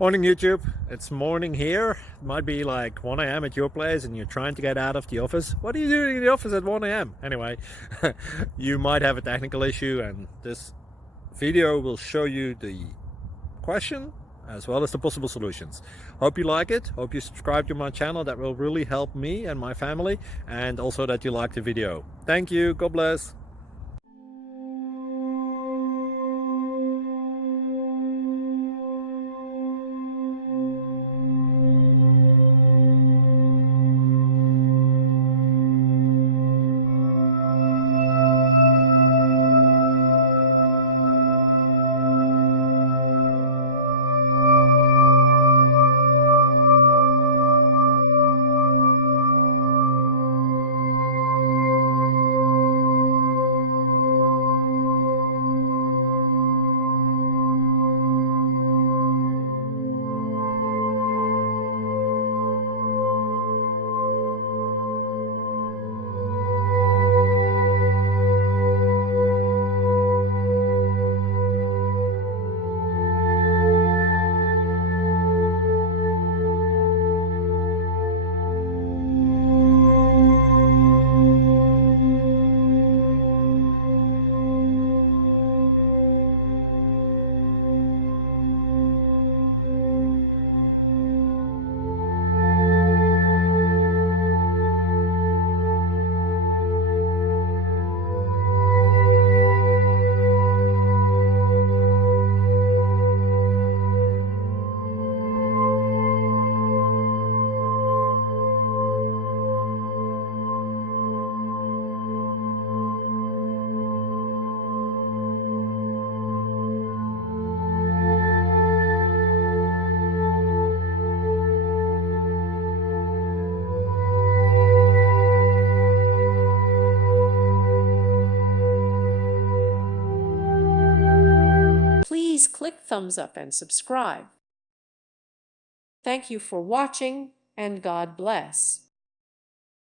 Morning YouTube, it's morning here. It might be like 1 a.m. at your place and you're trying to get out of the office. What are you doing in the office at 1 a.m.? Anyway, you might have a technical issue and this video will show you the question as well as the possible solutions. Hope you like it, hope you subscribe to my channel. That will really help me and my family, and also that you like the video. Thank you, God bless. Please click thumbs up and subscribe. Thank you for watching, and God bless.